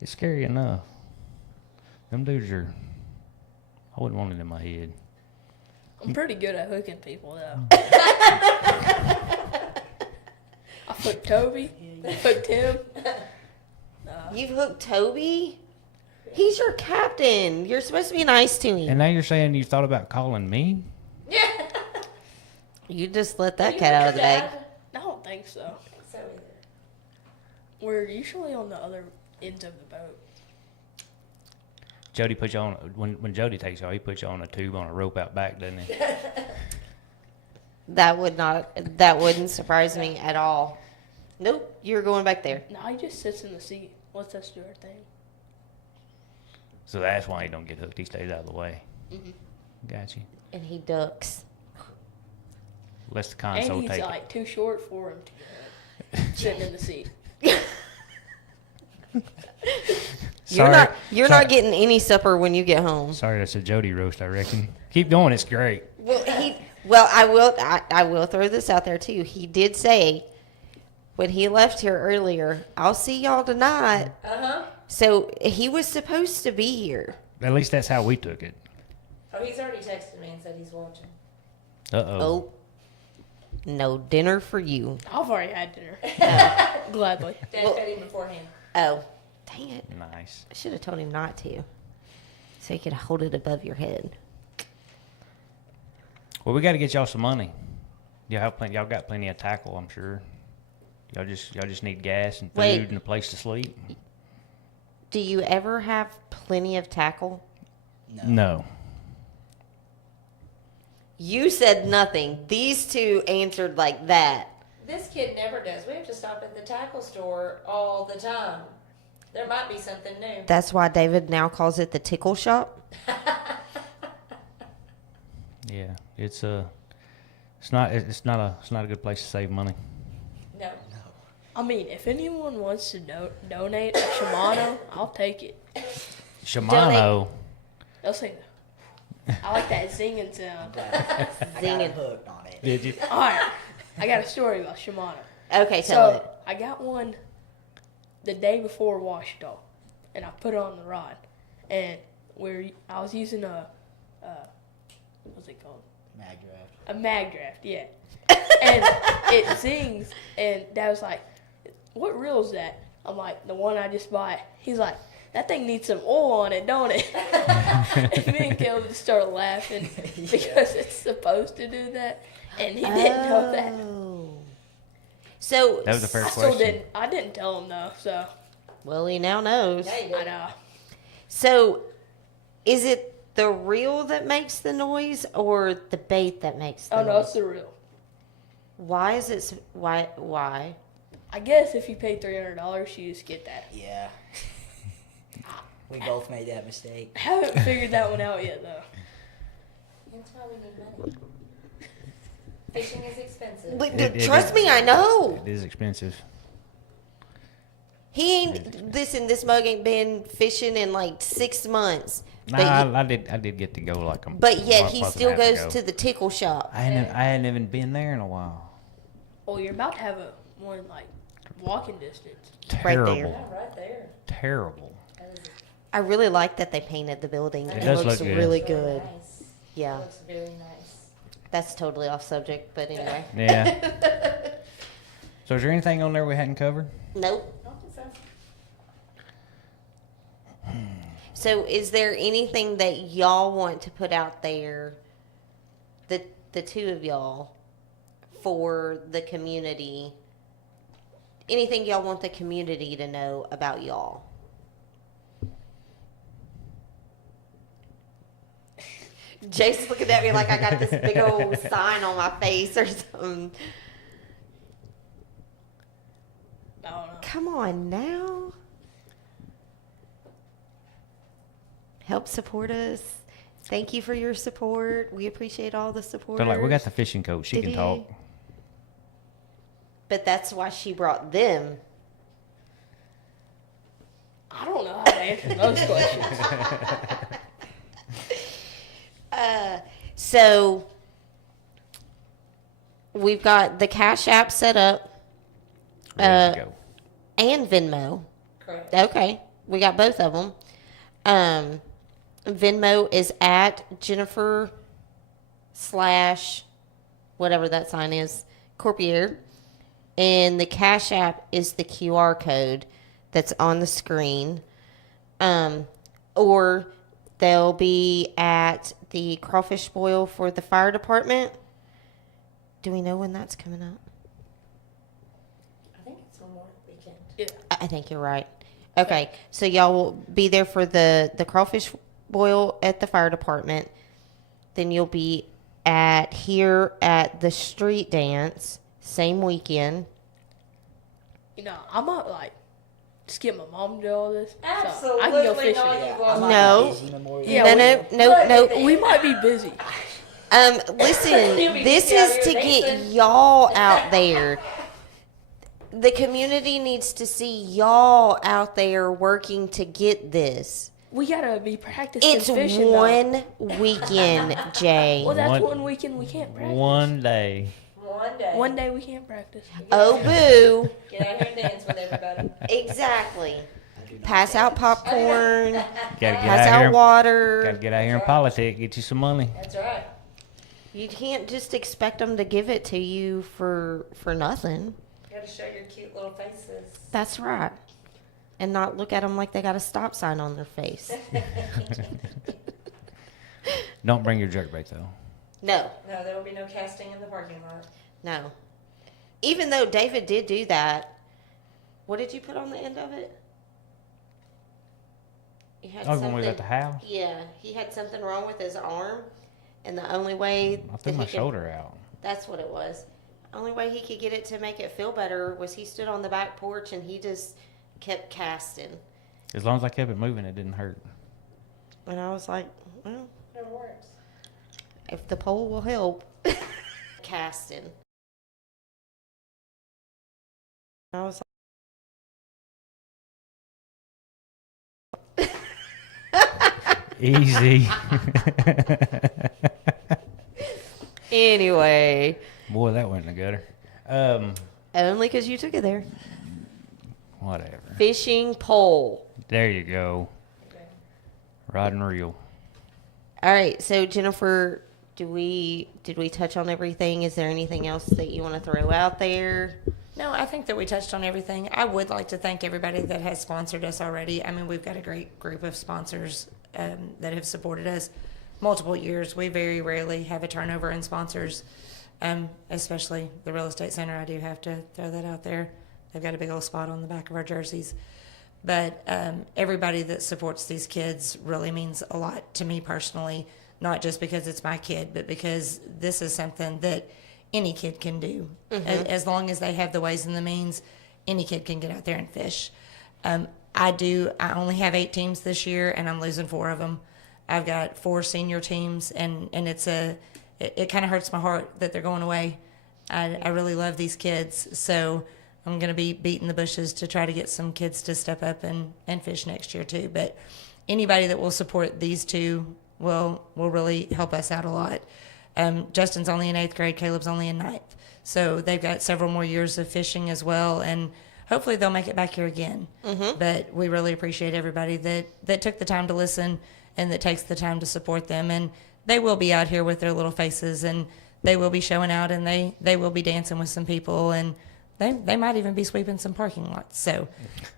it's scary enough. Them dudes are. I wouldn't want it in my head. I'm pretty good at hooking people though. I hooked Toby. Hooked him. You've hooked Toby? He's your captain. You're supposed to be nice to him. And now you're saying you thought about calling me? Yeah. You just let that cat out of the bag. I don't think so. So either. We're usually on the other ends of the boat. Jody puts you on when Jody takes y'all, he puts you on a tube on a rope out back, doesn't he? That wouldn't surprise me at all. Nope, you're going back there. No, he just sits in the seat. Lets us do our thing. So that's why he don't get hooked. He stays out of the way. Mhm. Got you. And he ducks. Lets the console And he's take like too short for him to sitting in the seat. it. You're not getting any supper when you get home. Sorry, that's a Jody roast, I reckon. Keep going, it's great. Well, I will throw this out there too. He did say when he left here earlier, I'll see y'all tonight. Uh-huh. So he was supposed to be here. At least that's how we took it. Oh, he's already texted me and said he's watching. Uh-oh. Oh, no dinner for you. I've already had dinner. Gladly. Dad Well- fed him beforehand. Oh, dang it. Nice. I should have told him not to. So he could hold it above your head. Well, we got to get y'all some money. Y'all got plenty of tackle, I'm sure. Y'all just need gas and food Wait. and a place to sleep. Do you ever have plenty of tackle? No. You said nothing. These two answered like that. This kid never does. We have to stop at the tackle store all the time. There might be something new. That's why David now calls it the tickle shop. Yeah, it's It's not a good place to save money. No. I mean, if anyone wants to donate a Shimano, I'll take it. Shimano. They'll say no. I like that zinging sound. I got Zinging. hooked on it. Did you? All right, I got a story about Shimano. Okay, tell So it. I got one the day before Washita, and I put it on the rod, and I was using a what's it called? Mag draft. A mag draft, yeah. And it zings, and Dad was like, "What reel is that?" I'm like, "The one I just bought." He's like, "That thing needs some oil on it, don't it?" And me and Caleb just started laughing because it's supposed to do that, and he didn't know that. Oh. So, That was the first I still question. didn't. I didn't tell him though, so well, he now knows. I know. So, is it the reel that makes the noise or the bait that makes the Oh noise? no, it's the reel. Why is it? Why? I guess if you pay $300, you just get that. Yeah. We both made that mistake. I haven't figured that one out yet though. That's why we need money. Fishing is expensive. But It trust is. me, I know. It is expensive. He ain't. This mug ain't been fishing in like 6 months. Nah, I did get to go like a But yet month he and a still half goes ago. to the tickle shop. I hadn't even been there in a while. Well, you're about to have one like walking distance. Right there. Terrible. Yeah, right there. Terrible. That is I really like that they painted the building. It It does looks look good. really very good. nice. Yeah, It looks very nice. that's totally off subject, but anyway. Yeah. So is there anything on there we hadn't covered? Nope. I don't think so. So, is there anything that y'all want to put out there, the two of y'all, for the community? Anything y'all want the community to know about y'all? Jason's looking at me like I got this big old sign on my face or something. I don't know. Come on now. Help support us. Thank you for your support. We appreciate all the support. They're like, we got the fishing coach. She can talk. But that's why she brought them. I don't know how to answer those questions. So we've got the Cash App set up Ready to go. and Venmo. Correct. Okay, we got both of them. Venmo is at Jennifer / whatever that sign is, Corpier. And the Cash App is the QR code that's on the screen. Or they'll be at the crawfish boil for the fire department. Do we know when that's coming up? I think it's Memorial Weekend. I think you're right. Okay, so y'all will be there for the crawfish boil at the fire department. Then you'll be here at the street dance, same weekend. You know, I might like just get my mom to do all this. So I can go Absolutely fishing. not. Yeah, You I'm are. not No. busy Memorial Yeah, No. We might be busy. Listen, You'll be this busy out is to here get dancing. y'all out there. The community needs to see y'all out there working to get this. We gotta be practicing It's fishing. though. one weekend, Jay. Well, that's One- one weekend we can't practice. One day. One day. One day we can't practice. Oh, boo. Get out here and dance with everybody. Exactly. I do not Pass out dance. popcorn. Gotta get Pass out out here. water. Gotta get out here and politic. Get you some money. That's right. You can't just expect them to give it to you for nothing. You got to show your cute little faces. That's right. And not look at them like they got a stop sign on their face. Don't bring your jerkbait though. No, No, there will be no casting in the parking lot. no. Even though David did do that, what did you put on the end of it? You had Oh, when we was at the house, Yeah, he had something wrong with his arm, and the only way I threw that my he could- shoulder out. That's what it was. Only way he could get it to make it feel better was he stood on the back porch and he just kept casting. As long as I kept it moving, it didn't hurt. And I was like, well, It works. if the pole will help. casting. I was Easy. anyway, Boy, that went in the gutter. only because you took it there. Whatever. Fishing pole. There you go. Rod and reel. All right, so Jennifer, did we touch on everything? Is there anything else that you want to throw out there? No, I think that we touched on everything. I would like to thank everybody that has sponsored us already. I mean, we've got a great group of sponsors that have supported us multiple years. We very rarely have a turnover in sponsors, especially the Real Estate Center. I do have to throw that out there. They've got a big old spot on the back of our jerseys. But everybody that supports these kids really means a lot to me personally, not just because it's my kid, but because this is something that any kid can do. As long as they have the ways and the means, any kid can get out there and fish. I only have 8 teams this year, and I'm losing 4 of them. I've got 4 senior teams, and it kind of hurts my heart that they're going away. I really love these kids, so I'm going to be beating the bushes to try to get some kids to step up and fish next year too. But anybody that will support these two will really help us out a lot. Justin's only in 8th grade, Caleb's only in 9th. So they've got several more years of fishing as well, and hopefully they'll make it back here again. But we really appreciate everybody that took the time to listen and that takes the time to support them. And they will be out here with their little faces, and they will be showing out, and they will be dancing with some people, and they might even be sweeping some parking lots. So,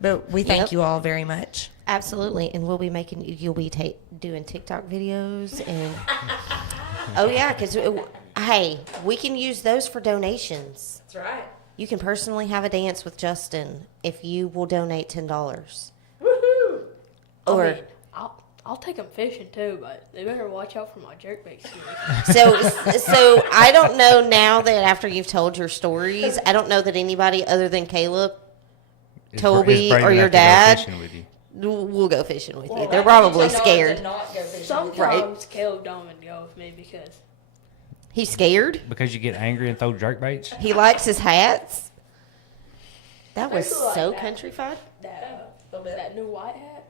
but we thank you all very much. Absolutely, and you'll be doing TikTok videos and oh yeah, because hey, we can use those for donations. That's right. You can personally have a dance with Justin if you will donate $10. Woohoo! Or I mean, I'll take them fishing too, but they better watch out for my jerkbait skills. so I don't know now that after you've told your stories, I don't know that anybody other than Caleb, Toby, or your dad will go fishing with you. They're probably scared. Sometimes Caleb don't even go with me because He's scared. Because you get angry and throw jerk baits? He likes his hats. That was Especially like so that. countrified. that new white hat.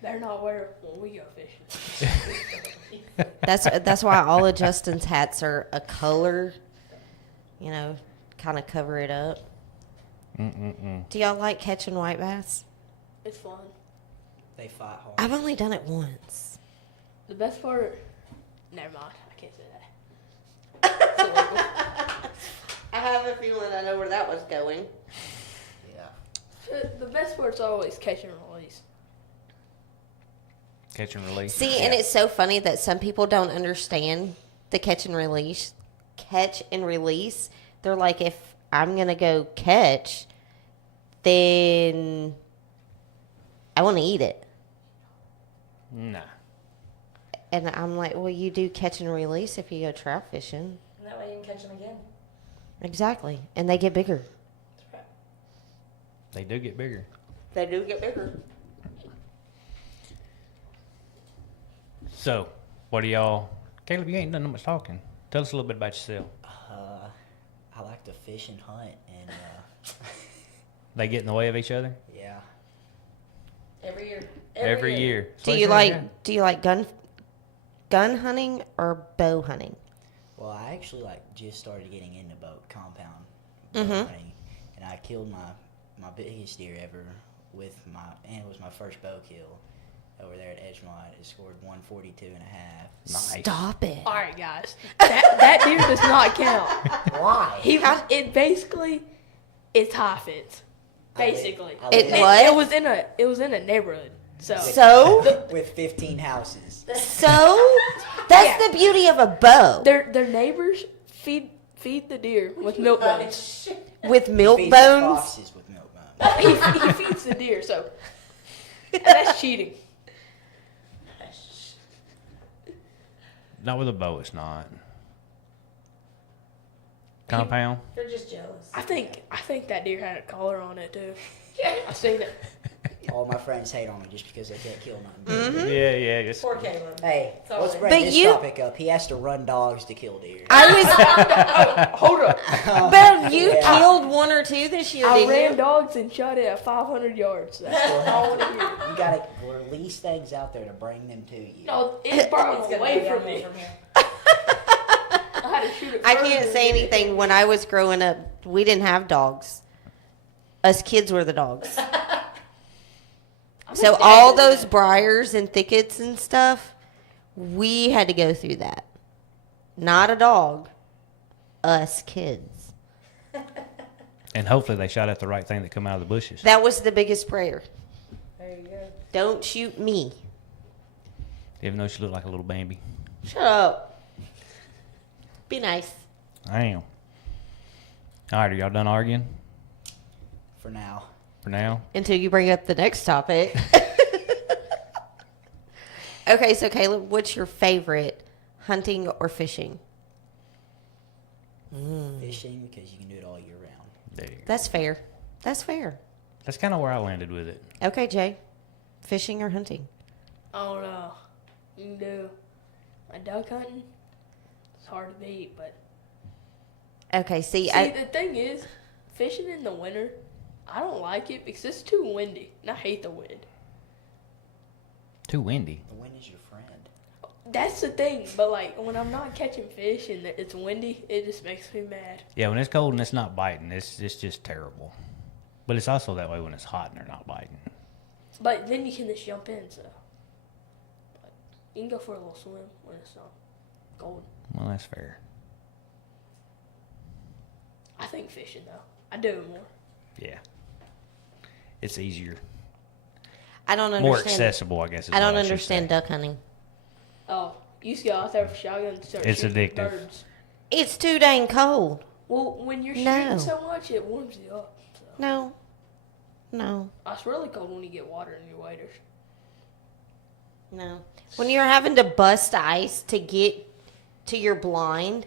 They're not wear when we go fishing. That's why all of Justin's hats are a color, kind of cover it up. Do y'all like catching white bass? It's fun. They fight hard. I've only done it once. The best part. Never mind. I can't say that. It's illegal. I have a feeling I know where that was going. Yeah. The best part's always catch and release. Catch and release. See, and it's so funny that some people don't understand the catch and release. Catch and release. They're like, if I'm going to go catch, then I want to eat it. Nah. And I'm like, well, you do catch and release if you go trout fishing. And that way you can catch them again. Exactly. And they get bigger. They do get bigger. They do get bigger. So, what do y'all... Caleb, you ain't done much talking. Tell us a little bit about yourself. I like to fish and hunt, and They get in the way of each other? yeah. Every year. Every year. Do you like gun hunting or bow hunting? Well, I actually just started getting into bow hunting, and I killed my biggest deer ever and it was my first bow kill over there at Edgemont. It scored 142 and a half. Nice. Stop it. All right, guys. That deer does not count. Why? It's high fence. Basically, What? It was in a neighborhood. So? With 15 houses. So? That's the beauty of a bow. Their neighbors feed the deer with milk bones. With milk Feeds bones? foxes with milk bones. he feeds the deer, so that's cheating. Not with a bow, it's not. Compound? They're just jealous. I think that deer had a collar on it too. I seen it. All my friends hate on me just because they can't kill nothing. Mm-hmm. Yeah, yeah. It's, Poor Caleb. Hey, all let's right. bring But this you- topic up. He has to run dogs to kill deer. Hold up. But you Yeah. killed one or two this year, I didn't ran you? dogs and shot it at 500 yards. That's all I want to hear. You gotta release things out there to bring them to you. No, it's burned It's gonna away be from downhill me. from here. I had to shoot it I further can't than say it. anything. When I was growing up, we didn't have dogs. Us kids were the dogs. I'm So a dad all to those that. briars and thickets and stuff, we had to go through that. Not a dog. Us kids. and hopefully they shot at the right thing that come out of the bushes. That was the biggest prayer. There you go. Don't shoot me. Even though she looked like a little baby. Shut up. Be nice. I am. All right, are y'all done arguing For now. for now? Until you bring up the next topic. Okay, so Caleb, what's your favorite, hunting or fishing? Fishing, because you can do it all year round. There you go. That's fair. That's fair. That's kind of where I landed with it. Okay, Jay. Fishing or hunting? I don't know. You can do my duck hunting. It's hard to beat, but Okay, see, see, the thing is, fishing in the winter, I don't like it because it's too windy, and I hate the wind. Too windy. The wind is your friend. That's the thing, but like when I'm not catching fish and it's windy, it just makes me mad. Yeah, when it's cold and it's not biting, it's just terrible. But it's also that way when it's hot and they're not biting. But then you can just jump in, so but you can go for a little swim when it's not cold. Well, that's fair. I think fishing though, I do it more. Yeah. It's easier. I don't understand. More accessible, I guess. Is I don't what should understand say. duck hunting. Oh, you used to go out there with shotgun and start It's shooting addictive. birds. It's too dang cold. Well, when you're No. shooting so much, it warms you up. So. No. No. It's really cold when you get water in your waders. No. When you're having to bust ice to get to your blind,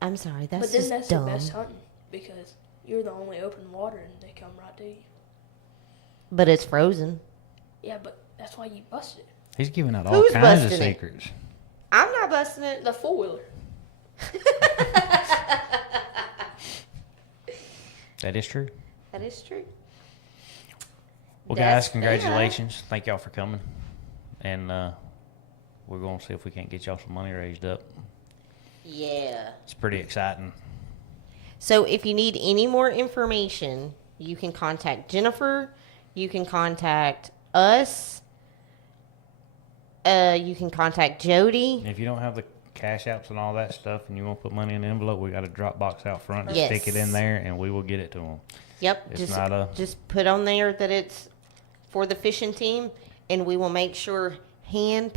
I'm sorry, that's But then just that's dumb. the best hunting because you're the only open water and they come right to you. But it's frozen. Yeah, but that's why you bust it. He's giving out all Who's kinds of busting it? secrets. I'm not busting it. The four wheeler. That is true. That is true. Well, That's guys, congratulations. Thank y'all for coming. And we're going to see if we can't get y'all some money raised up. Yeah. It's pretty exciting. So if you need any more information, you can contact Jennifer. You can contact us. You can contact Jody. If you don't have the cash apps and all that stuff and you want to put money in an envelope, we got a drop box out front. Just Yes. stick it in there and we will get it to them. Yep. It's just not a- just put on there that it's for the fishing team, and we will make sure hand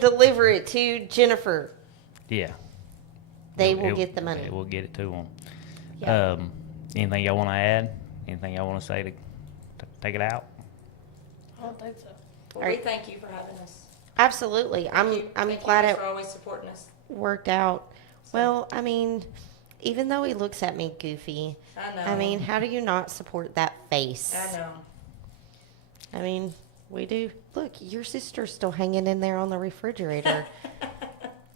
deliver it to Jennifer. Yeah. They will get the money. We'll get it to them. Yeah. Anything y'all want to add? Anything y'all want to say to take it out? I don't think so. Well, All we right. thank you for having us. Absolutely. I'm Thank glad you it for always supporting us. worked out. Well, I mean, even though he looks at me goofy, I know. I mean, how do you not support that face? I know. I mean, we do. Look, your sister's still hanging in there on the refrigerator.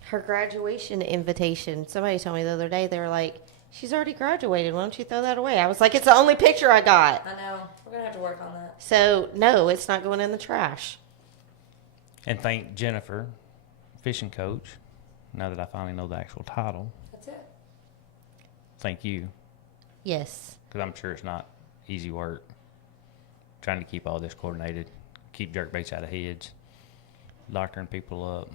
Her graduation invitation. Somebody told me the other day, they were like, she's already graduated. Why don't you throw that away? I was like, it's the only picture I got. I know. We're gonna have to work on that. So, no, it's not going in the trash. And thank Jennifer, fishing coach, now that I finally know the actual title. That's it. Thank you, Yes. because I'm sure it's not easy work trying to keep all this coordinated, keep jerkbaits out of heads, doctoring people up.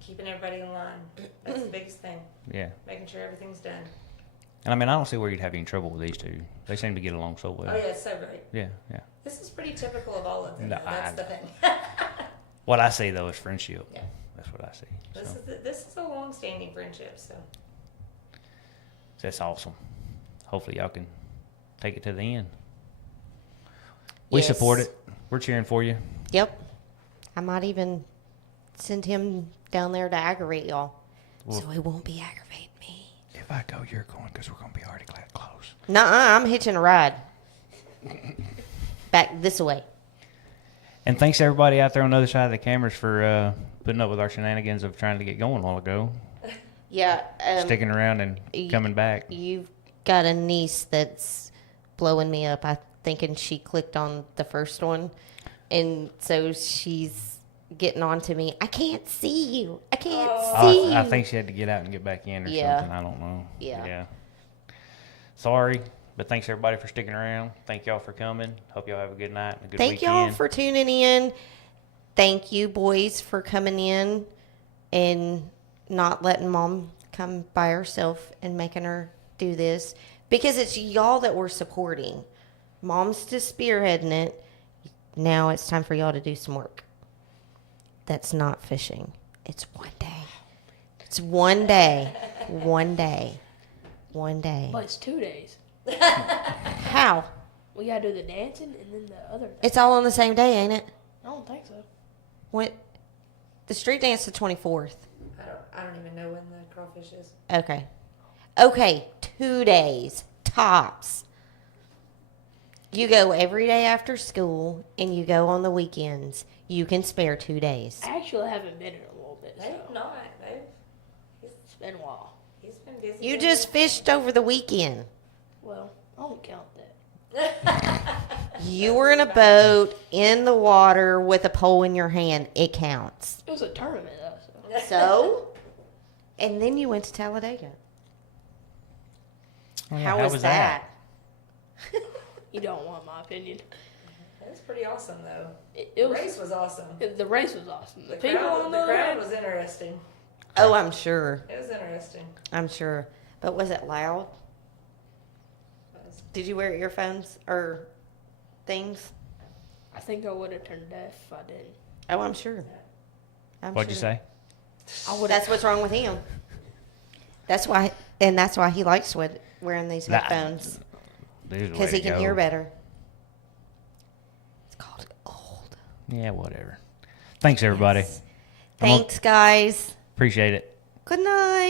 Keeping everybody in line. That's the biggest thing. Yeah. Making sure everything's done. And I mean, I don't see where you'd have any trouble with these two. They seem to get along so well. Oh yeah, it's so great. Yeah, yeah. This is pretty typical of all of them. No, though. That's I the know. thing. What I see, though, is friendship. Yeah. That's what I see. So, This is a long-standing friendship. So that's awesome. Hopefully, y'all can take it to the end. We Yes. support it. We're cheering for you. Yep. I might even send him down there to aggravate y'all. Well- So he won't be aggravating me. If I go, you're going, because we're going to be already close. Nuh-uh, I'm hitching a ride. Back this way. And thanks to everybody out there on the other side of the cameras for putting up with our shenanigans of trying to get going a while ago. Yeah. Sticking around and coming back. You've got a niece that's blowing me up. I thinking she clicked on the first one, and so she's getting on to me. I can't see you. I can't see you. I think she had to get out and get back in or something. I don't know. Yeah. Sorry, but thanks everybody for sticking around. Thank y'all for coming. Hope y'all have a good night and a good Thank weekend. y'all for tuning in. Thank you, boys, for coming in and not letting Mom come by herself and making her do this, because it's y'all that we're supporting. Mom's just spearheading it. Now it's time for y'all to do some work. That's not fishing. It's one day. It's one day. One day. One day. But it's 2 days. How? We gotta do the dancing and then the other day. It's all on the same day, ain't it? I don't think so. What? The street dance the 24th. I don't even know when the crawfish is. Okay. Okay, 2 days, tops. You go every day after school, and you go on the weekends. You can spare 2 days. I actually haven't been in a little bit, so They've not. it's been a while. He's been busy. You just fished over the weekend. Well, I don't count that. You were in a boat, in the water, with a pole in your hand. It counts. It was a tournament, though. So. So? And then you went to Talladega. Oh, yeah, How was that? You don't want my opinion. That's pretty awesome, though. It The was, race was awesome. the race was awesome. The People crowd, on the the other crowd hand, was interesting. Oh, I'm sure. It was interesting. I'm sure. But was it loud? Did you wear earphones or things? I think I would have turned deaf if I didn't. Oh, I'm sure. I'm What'd you sure. say? That's what's wrong with him. That's why he likes wearing these Nah. headphones, There's a way because he to can go. hear better. It's called old. Yeah, whatever. Thanks everybody. Thanks, guys. Appreciate it. Good night.